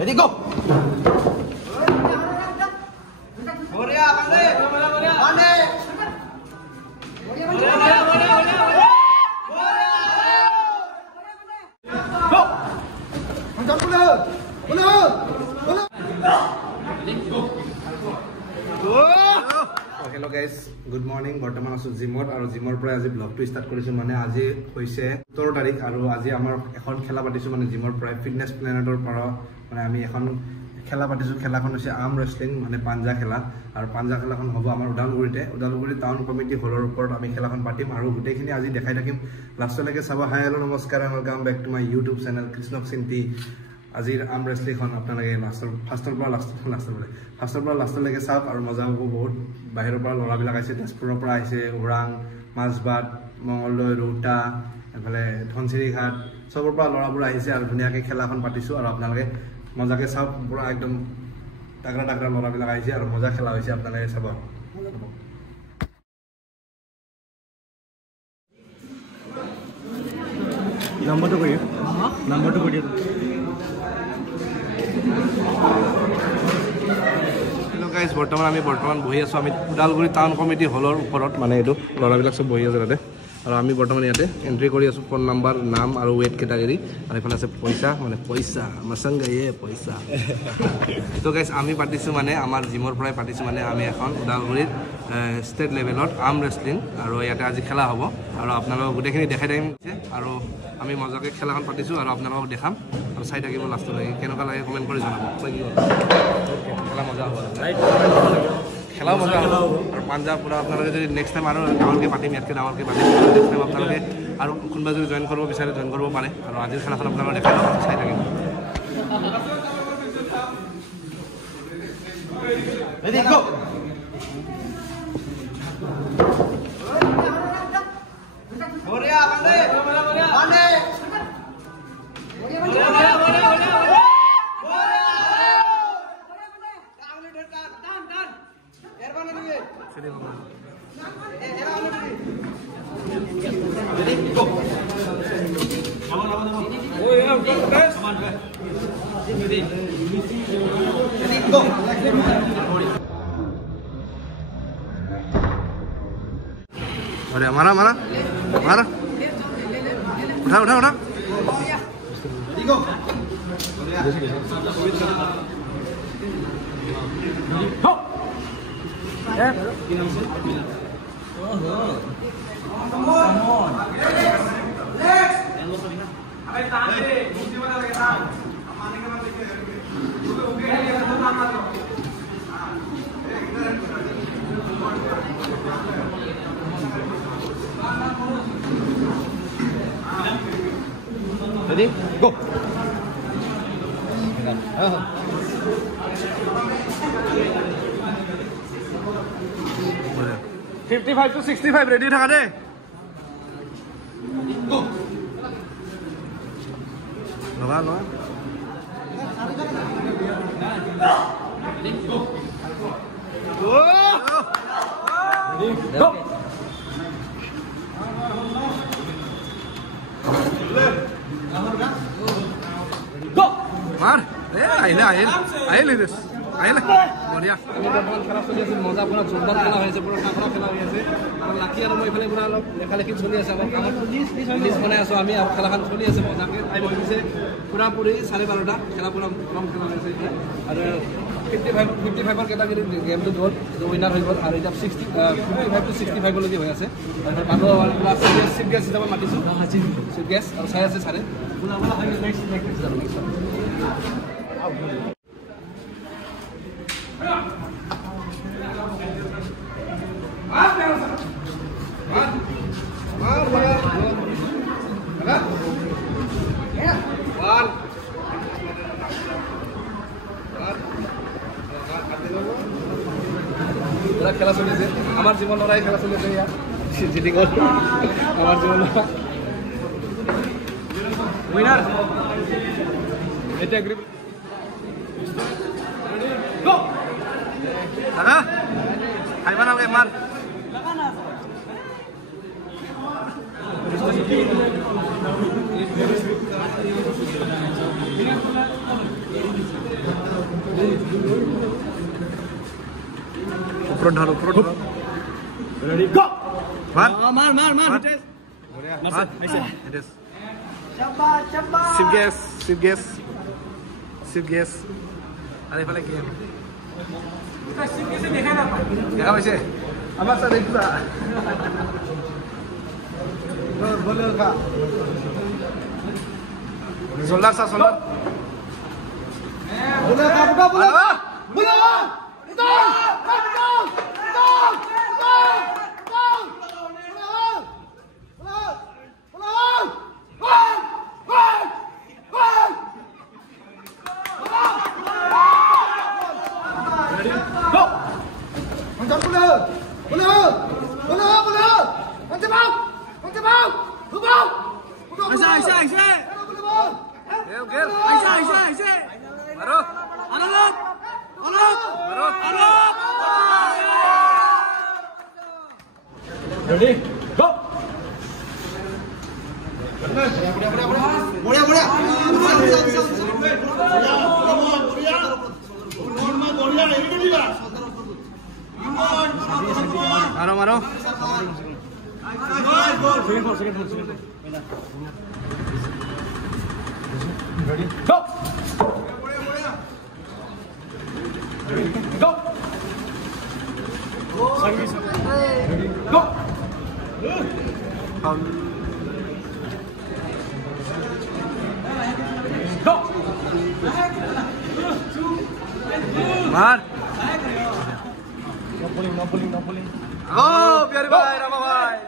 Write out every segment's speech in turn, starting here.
Ready, go! Boria, Bande! Bande! Go! Hello guys, good morning. বৰ্তমান আছো জিমত আৰু জিমৰ পৰা আজি ব্লগটো ষ্টাৰ্ট কৰিছো মানে আজি হৈছে 17 তাৰিখ আৰু আজি আমাৰ এখন খেলা পাতিছো মানে জিমৰ পৰা ফিটনেছ প্লেনেটৰ পৰা মানে আমি এখন খেলা পাতিছো খেলাখন হৈছে আৰ্ম ৰেসলিং মানে পাঞ্জা খেলা আৰু পাঞ্জা খেলাখন হ'ব আমাৰ উদালগুৰি টাউন কমিটি হলৰ ওপৰত আমি খেলাখন পাতিম আৰু গোটেইখিনি আজি দেখাই থাকিম লাষ্টলৈকে চাব হাই হেল্ল' নমস্কাৰ welcome back to my YouTube channel কৃষ্ণক চিন্তি আজিৰ আৰ্ম ৰেসলিংখন আপোনালোকে ফাৰ্ষ্টৰ পৰা লাষ্টলৈকে চাওক আৰু মজা হ'ব বহুত বাহিৰৰ পৰা ল'ৰাবিলাক আহিছে তেজপুৰৰ পৰা আহিছে ওৰাং মাছবাট মঙলদৈ ৰৌতা এফালে ধনচিৰিঘাট চবৰ পৰা ল'ৰাবোৰ আহিছে আৰু ধুনীয়াকৈ খেলাখন পাতিছোঁ আৰু আপোনালোকে মজাকৈ চাওক পুৰা একদম টাগৰা ল'ৰাবিলাক আহিছে আৰু মজা খেলা হৈছে আপোনালোকে চাব নম্বৰটো কৈ দিয়ক হেল্ল' গাইজ বৰ্তমান বহি আছোঁ আমি ওদালগুৰি টাউন কমিটি হলৰ ওপৰত মানে এইটো ল'ৰাবিলাক চব বহি আছে তাতে আৰু আমি বৰ্তমান ইয়াতে এণ্ট্ৰি কৰি আছোঁ ফোন নাম্বাৰ নাম আৰু ৱেট কেটাগৰী আৰু এইফালে আছে পইচা মচংগায়ে পইচা তো গাইজ আমি পাতিছোঁ মানে আমাৰ জিমৰ পৰাই পাতিছোঁ মানে আমি এখন ওদালগুৰিৰ ষ্টেট লেভেলত আৰ্ম ৰেসলিং আৰু ইয়াতে আজি খেলা হ'ব আৰু আপোনালোকক গোটেইখিনি দেখাই থাকিম আৰু আমি মজাকৈ খেলাখন পাতিছোঁ আৰু আপোনালোকক দেখাম আৰু চাই থাকিব লাষ্টলৈকে কেনেকুৱা লাগে কমেণ্ট কৰি জনাব খেলা মজা হ'ব খেলাও মজা হ'ব আৰু পাঞ্জাব পূৰা আপোনালোকে যদি নেক্সট টাইম আৰু ডাঙৰকৈ পাতিম ইয়াতকৈ ডাঙৰকৈ পাতিম নেক্সট টাইম আপোনালোকে আৰু কোনোবা যদি জইন কৰিব বিচাৰে জইন কৰিব পাৰে আৰু আজিৰ খেলাখন আপোনালোকে দেখাই লওক চাই থাকিব Ready, go! Boria, Bande! Bande! अरे मारा उठा Ready, go! 55 to 65 ready থাকা দে go লবা ready go ready go go mar আইলে বঢ়িয়া আমি বৰ্তমান খেলা চলি আছে মজা পুৰা জোৰদাৰ খেলা হৈ আছে পুৰা টাকৰা খেলা হৈ আছে আৰু লাকি আৰু মই ইফালে পুৰা অলপ লেখালেখি চলি আছে আমাৰ কামত লিষ্ট বনাই আছোঁ আমি আৰু খেলাখন চলি আছে মজাকৈ টাইম হৈ গৈছে পুৰা পুৰি 12:30 খেলা পুৰা গৰম খেলা হৈ আছে এতিয়া আৰু 55ৰ কেটাগৰীৰ গেমটো গ'ল উইনাৰ হৈ গ'ল আৰু এতিয়া 55 to 65 লৈকে হৈ আছে আৰু মানুহ প্লাছ চিফ গেষ্ট হিচাপে মাতিছোঁ চিফ গেষ্ট আৰু চাই আছে চাৰে খেলা চলিছে আমাৰ জীৱন লৰাই খেলা চলিছে ইয়াত জিটি গ'ল আমাৰ জীৱন লৰা উইনাৰ এতিয়া গো দাদা খাইবা নালাগে মান upload dharo. Ready, go! Mar. Mar. Hitesh. It is. Shabash. Sip gas. Are pala game. Sip gas dekha na pai. Dekha paise? Amar sa dekha. Bolo ka. Solar sa solar. Bolo ka. Ready, go! Maro. Ready, go! Go! Service. Ready, go! Go! Mar. No pulling. Oh, pyare bhai, Rama bhai.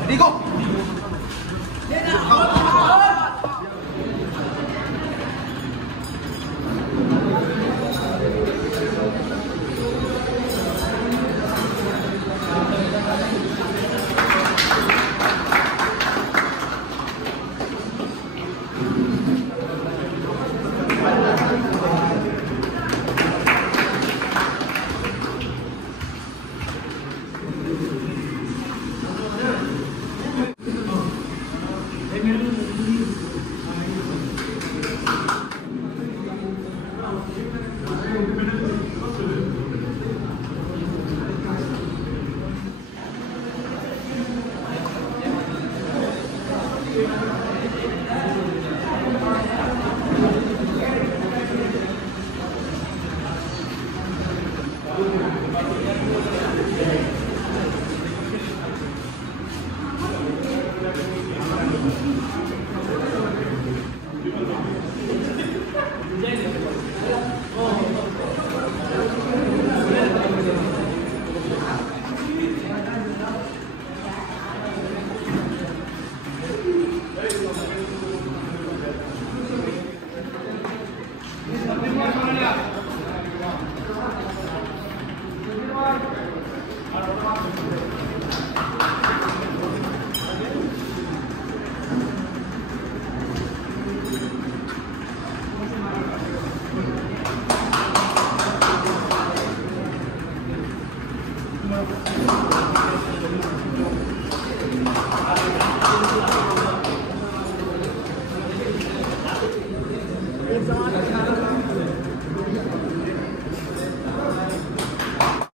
Ready, go.